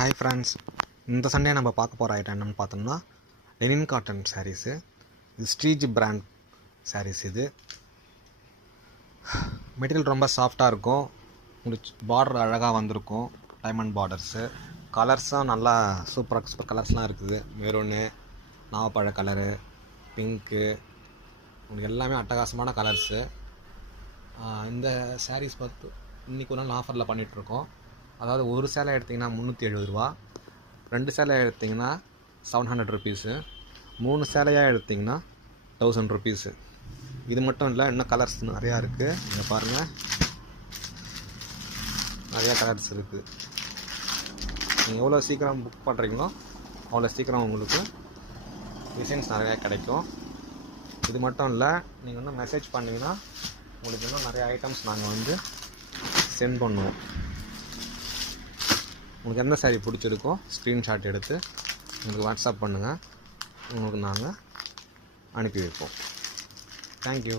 Hi friends, இந்த Sunday நம்ம பார்க்க போகிற ஐட்டம் என்னென்னு பார்த்தோம்னா லெனின் காட்டன் சாரீஸு. இது ஸ்ட்ரீஜ் பிராண்ட் சாரீஸ். இது மெட்டீரியல் ரொம்ப சாஃப்டாக இருக்கும். உங்களுக்கு பார்டர் அழகாக வந்திருக்கும், டைமண்ட் பார்டர்ஸு. கலர்ஸும் நல்லா சூப்பர் கலர்ஸ்லாம் இருக்குது. மெரூனு, நாவப்பழ கலரு, பிங்க்கு, உங்களுக்கு எல்லாமே அட்டகாசமான கலர்ஸு. இந்த சாரீஸ் பார்த்து இன்றைக்கி ஒரு நாள் ஆஃபரில் பண்ணிகிட்ருக்கோம். அதாவது ஒரு சேலை எடுத்திங்கன்னா 370 ரூபா, 2 சேலை எடுத்திங்கன்னா 700 ருபீஸு, 3 சேலையாக எடுத்திங்கன்னா 1000 ருபீஸு. இது மட்டும் இல்லை, இன்னும் கலர்ஸ் நிறையா இருக்குது. இங்கே பாருங்கள், நிறையா கலர்ஸ் இருக்குது. நீங்கள் எவ்வளோ சீக்கிரம் புக் பண்ணுறீங்களோ அவ்வளோ சீக்கிரம் உங்களுக்கு டிசைன்ஸ் நிறையா கிடைக்கும். இது மட்டும் இல்லை, நீங்கள் இன்னும் மெசேஜ் பண்ணிங்கன்னா உங்களுக்கு இன்னும் நிறைய ஐட்டம்ஸ் நாங்கள் சென்ட் பண்ணுவோம். உங்களுக்கு எந்த சாரீ பிடிச்சிருக்கோ ஸ்க்ரீன்ஷாட் எடுத்து உங்களுக்கு வாட்ஸ்அப் பண்ணுங்கள், உங்களுக்கு நாங்கள் அனுப்பி வைப்போம். தேங்க்யூ.